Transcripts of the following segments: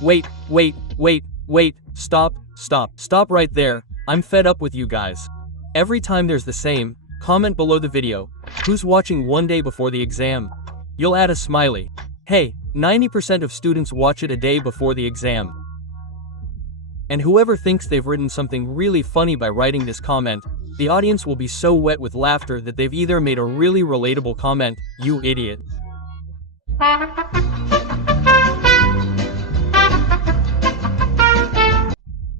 Wait, stop right there. I'm fed up with you guys. Every time there's the same, comment below the video, who's watching one day before the exam? You'll add a smiley. Hey, 90% of students watch it a day before the exam. And whoever thinks they've written something really funny by writing this comment, the audience will be so wet with laughter that they've either made a really relatable comment, you idiot.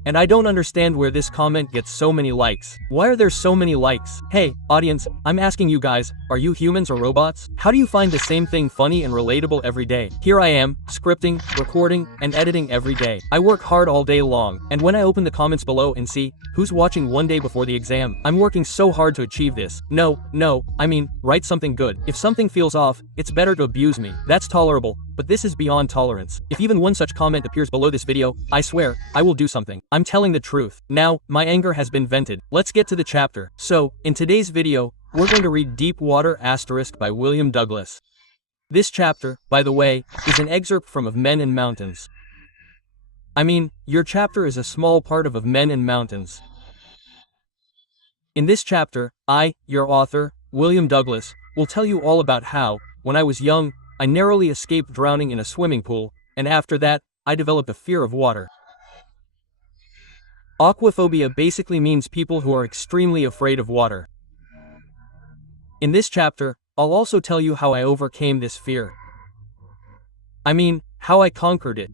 And I don't understand where this comment gets so many likes. Why are there so many likes? Hey, audience, I'm asking you guys, are you humans or robots? How do you find the same thing funny and relatable every day? Here I am, scripting, recording, and editing every day. I work hard all day long, and when I open the comments below and see, who's watching one day before the exam, I'm working so hard to achieve this. No, I mean, write something good. If something feels off, it's better to abuse me. That's tolerable, but this is beyond tolerance. If even one such comment appears below this video, I swear, I will do something. I'm telling the truth. Now, my anger has been vented. Let's get to the chapter. So, in today's video, we're going to read Deep Water * by William Douglas. This chapter, by the way, is an excerpt from Of Men and Mountains. I mean, your chapter is a small part of Men and Mountains. In this chapter, I, your author, William Douglas, will tell you all about how, when I was young, I narrowly escaped drowning in a swimming pool, and after that, I developed a fear of water. Aquaphobia basically means people who are extremely afraid of water. In this chapter, I'll also tell you how I overcame this fear. I mean, how I conquered it.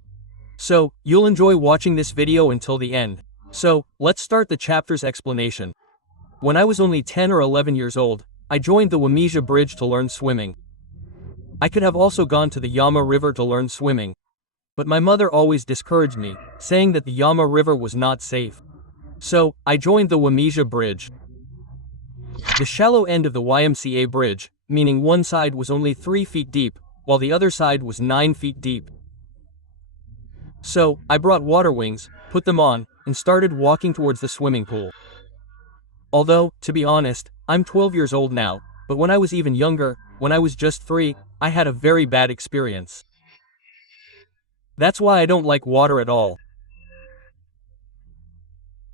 So, you'll enjoy watching this video until the end. So, let's start the chapter's explanation. When I was only 10 or 11 years old, I joined the Wamija Bridge to learn swimming. I could have also gone to the Yama River to learn swimming. But my mother always discouraged me, saying that the Yama River was not safe. So, I joined the Wamija Bridge. The shallow end of the YMCA bridge, meaning one side was only 3 feet deep, while the other side was 9 feet deep. So, I brought water wings, put them on, and started walking towards the swimming pool. Although, to be honest, I'm 12 years old now, but when I was even younger, when I was just 3, I had a very bad experience. That's why I don't like water at all.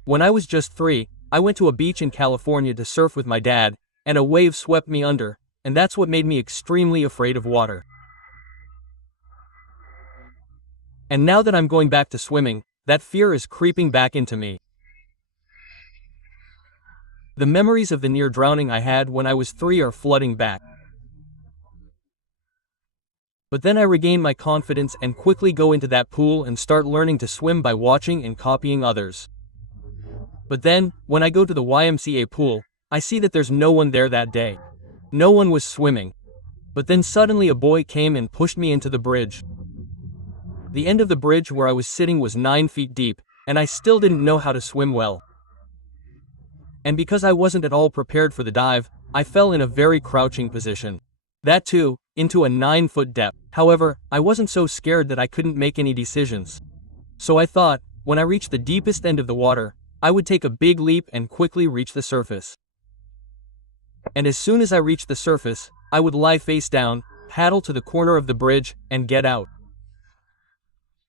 When I was just 3, I went to a beach in California to surf with my dad, and a wave swept me under, and that's what made me extremely afraid of water. And now that I'm going back to swimming, that fear is creeping back into me. The memories of the near drowning I had when I was 3 are flooding back. But then I regain my confidence and quickly go into that pool and start learning to swim by watching and copying others. But then, when I go to the YMCA pool, I see that there's no one there that day. No one was swimming. But then suddenly a boy came and pushed me into the bridge. The end of the bridge where I was sitting was 9 feet deep, and I still didn't know how to swim well. And because I wasn't at all prepared for the dive, I fell in a very crouching position. That too, into a 9-foot depth. However, I wasn't so scared that I couldn't make any decisions. So I thought, when I reached the deepest end of the water, I would take a big leap and quickly reach the surface. And as soon as I reached the surface, I would lie face down, paddle to the corner of the bridge, and get out.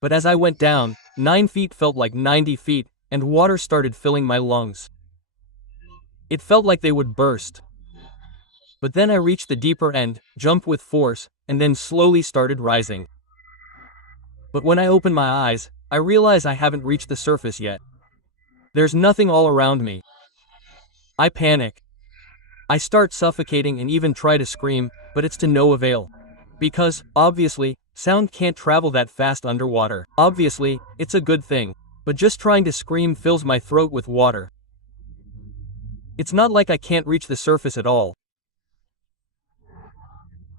But as I went down, 9 feet felt like 90 feet, and water started filling my lungs. It felt like they would burst. But then I reached the deeper end, jumped with force, and then slowly started rising. But when I opened my eyes, I realize I haven't reached the surface yet. There's nothing all around me. I panic. I start suffocating and even try to scream, but it's to no avail. Because, obviously, sound can't travel that fast underwater. Obviously, it's a good thing. But just trying to scream fills my throat with water. It's not like I can't reach the surface at all.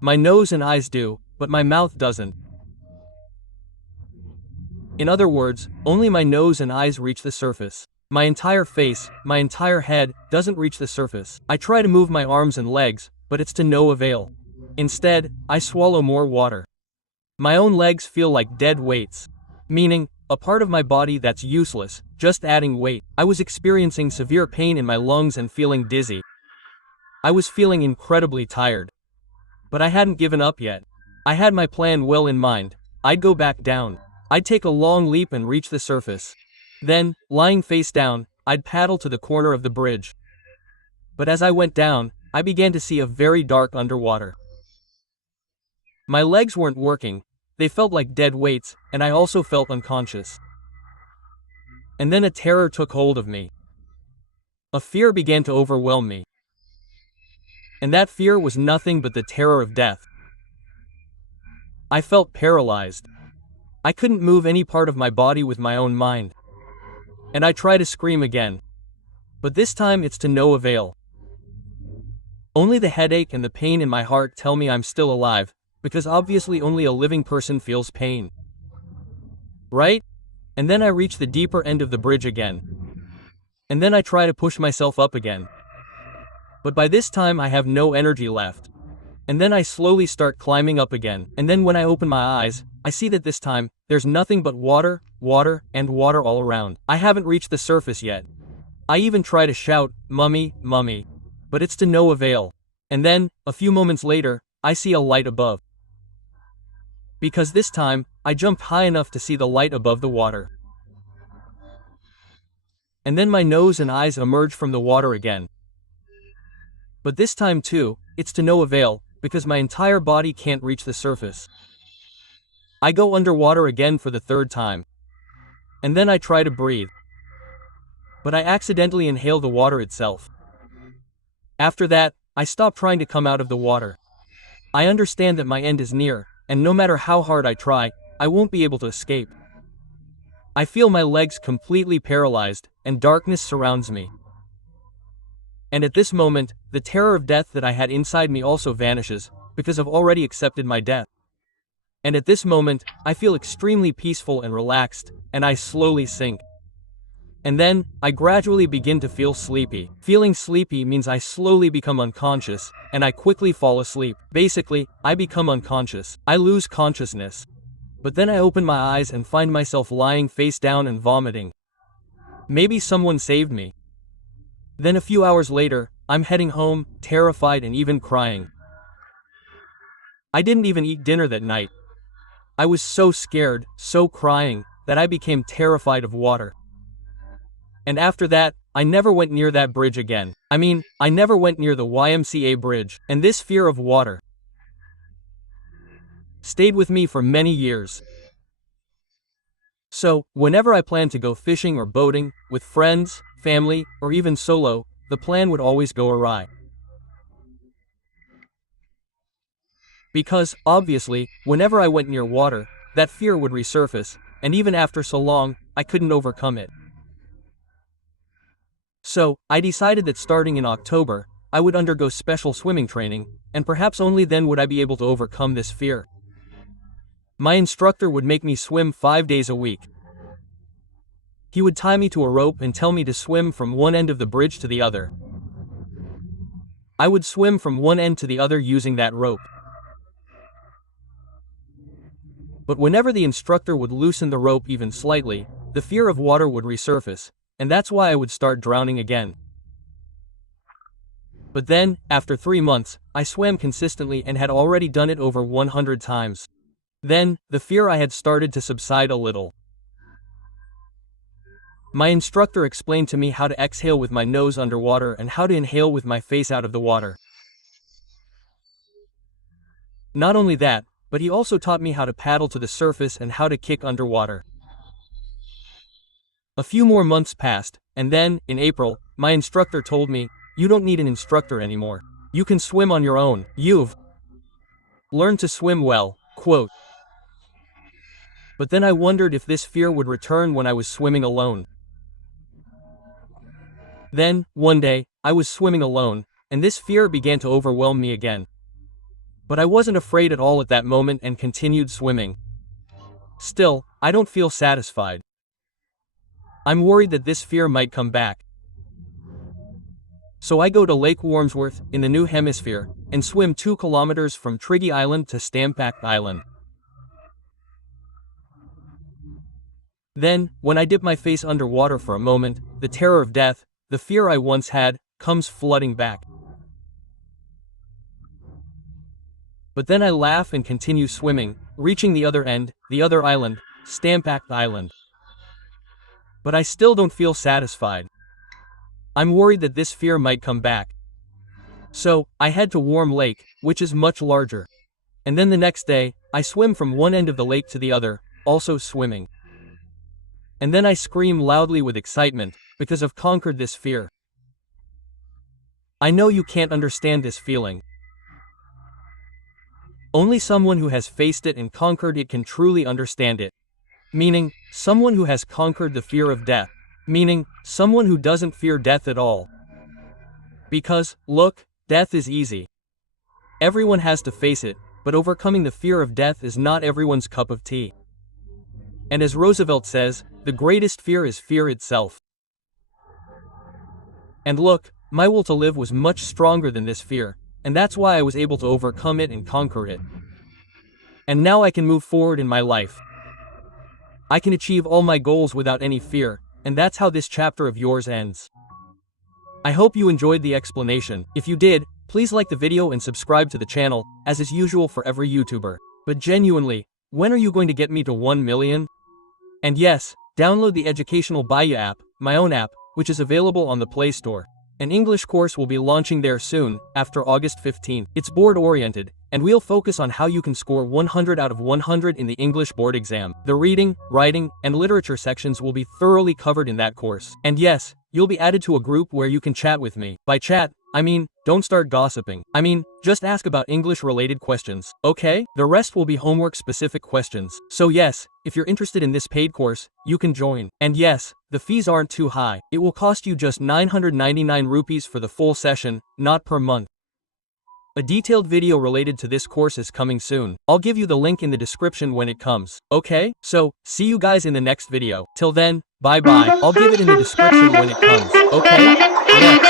My nose and eyes do, but my mouth doesn't. In other words, only my nose and eyes reach the surface. My entire face, my entire head, doesn't reach the surface. I try to move my arms and legs, but it's to no avail. Instead, I swallow more water. My own legs feel like dead weights. Meaning, a part of my body that's useless, just adding weight. I was experiencing severe pain in my lungs and feeling dizzy. I was feeling incredibly tired. But I hadn't given up yet. I had my plan well in mind. I'd go back down. I'd take a long leap and reach the surface. Then, lying face down, I'd paddle to the corner of the bridge. But as I went down, I began to see a very dark underwater. My legs weren't working, they felt like dead weights, and I also felt unconscious. And then a terror took hold of me. A fear began to overwhelm me. And that fear was nothing but the terror of death. I felt paralyzed. I couldn't move any part of my body with my own mind. And I try to scream again. But this time it's to no avail. Only the headache and the pain in my heart tell me I'm still alive, because obviously only a living person feels pain. Right? And then I reach the deeper end of the bridge again. And then I try to push myself up again. But by this time I have no energy left. And then I slowly start climbing up again. And then when I open my eyes, I see that this time, there's nothing but water, water, and water all around. I haven't reached the surface yet. I even try to shout, "Mummy, Mummy." But it's to no avail. And then, a few moments later, I see a light above. Because this time, I jumped high enough to see the light above the water. And then my nose and eyes emerge from the water again. But this time too, it's to no avail, because my entire body can't reach the surface. I go underwater again for the third time. And then I try to breathe. But I accidentally inhale the water itself. After that, I stop trying to come out of the water. I understand that my end is near, and no matter how hard I try, I won't be able to escape. I feel my legs completely paralyzed, and darkness surrounds me. And at this moment, the terror of death that I had inside me also vanishes, because I've already accepted my death. And at this moment, I feel extremely peaceful and relaxed, and I slowly sink. And then, I gradually begin to feel sleepy. Feeling sleepy means I slowly become unconscious, and I quickly fall asleep. Basically, I become unconscious. I lose consciousness. But then I open my eyes and find myself lying face down and vomiting. Maybe someone saved me. Then a few hours later, I'm heading home, terrified and even crying. I didn't even eat dinner that night. I was so scared, so crying, that I became terrified of water. And after that, I never went near that bridge again. I never went near the YMCA bridge, and this fear of water stayed with me for many years. So, whenever I planned to go fishing or boating, with friends, family, or even solo, the plan would always go awry. Because, obviously, whenever I went near water, that fear would resurface, and even after so long, I couldn't overcome it. So, I decided that starting in October, I would undergo special swimming training, and perhaps only then would I be able to overcome this fear. My instructor would make me swim 5 days a week. He would tie me to a rope and tell me to swim from one end of the bridge to the other. I would swim from one end to the other using that rope. But whenever the instructor would loosen the rope even slightly, the fear of water would resurface, and that's why I would start drowning again. But then, after 3 months, I swam consistently and had already done it over 100 times. Then, the fear I had started to subside a little. My instructor explained to me how to exhale with my nose underwater and how to inhale with my face out of the water. Not only that, but he also taught me how to paddle to the surface and how to kick underwater. A few more months passed, and then, in April, my instructor told me, "You don't need an instructor anymore. You can swim on your own. You've learned to swim well," quote. But then I wondered if this fear would return when I was swimming alone. Then, one day, I was swimming alone, and this fear began to overwhelm me again. But I wasn't afraid at all at that moment and continued swimming. Still, I don't feel satisfied. I'm worried that this fear might come back. So I go to Lake Warmsworth, in the New Hemisphere, and swim 2 kilometers from Triggy Island to Stampak Island. Then, when I dip my face underwater for a moment, the terror of death, the fear I once had, comes flooding back. But then I laugh and continue swimming, reaching the other end, the other island, Stamp Island. But I still don't feel satisfied. I'm worried that this fear might come back. So, I head to Warm Lake, which is much larger. And then the next day, I swim from one end of the lake to the other, also swimming. And then I scream loudly with excitement, because I've conquered this fear. I know you can't understand this feeling. Only someone who has faced it and conquered it can truly understand it. Meaning, someone who has conquered the fear of death. Meaning, someone who doesn't fear death at all. Because, look, death is easy. Everyone has to face it, but overcoming the fear of death is not everyone's cup of tea. And as Roosevelt says, the greatest fear is fear itself. And look, my will to live was much stronger than this fear, and that's why I was able to overcome it and conquer it. And now I can move forward in my life. I can achieve all my goals without any fear, and that's how this chapter of yours ends. I hope you enjoyed the explanation. If you did, please like the video and subscribe to the channel, as is usual for every YouTuber. But genuinely, when are you going to get me to 1 million? And yes, download the educational Bayou app, my own app, which is available on the Play Store. An English course will be launching there soon, after August 15th. It's board-oriented, and we'll focus on how you can score 100 out of 100 in the English board exam. The reading, writing, and literature sections will be thoroughly covered in that course. And yes, you'll be added to a group where you can chat with me. By chat, I mean, don't start gossiping. I mean, just ask about English-related questions, okay? The rest will be homework-specific questions. So yes, if you're interested in this paid course, you can join. And yes, the fees aren't too high. It will cost you just 999 rupees for the full session, not per month. A detailed video related to this course is coming soon. I'll give you the link in the description when it comes, okay? So, see you guys in the next video. Till then, bye-bye. I'll give it in the description when it comes, okay? Next.